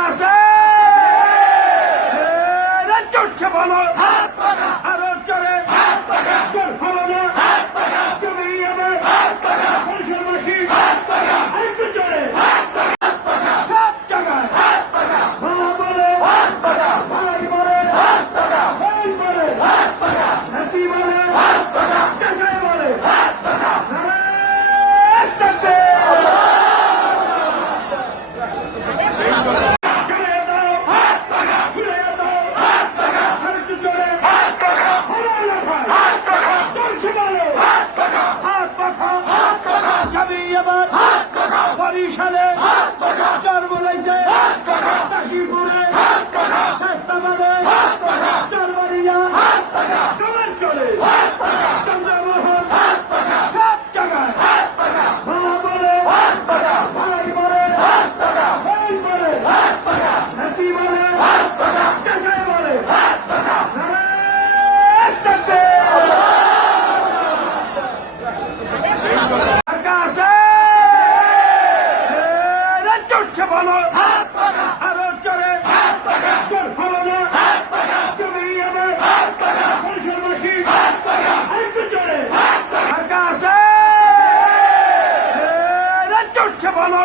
আকাশে চড়ছে বলো আরো চড়ে জোর হলো না তুমি আমার বৈশাখী একটু চড়ে সব জায়গায় মা বলে ভাই বলে বোন বলে হাসি বলে কেসাই বলে বরিশালে চরমনাইতে কাশীপুরে শাস্তাবাদে চরবাড়িয়া তোমার চলে চন্দ্রমোহন সব জায়গায় মা বলে ভাই বলে বোন বলে হাসি বলে কেসাই বলে আকাশে চড়ছে বলো আরো চড়ে জোর হলো না তুমি আমার বৈশাখী একটু চড়ে আকাশে চড়ছে বলো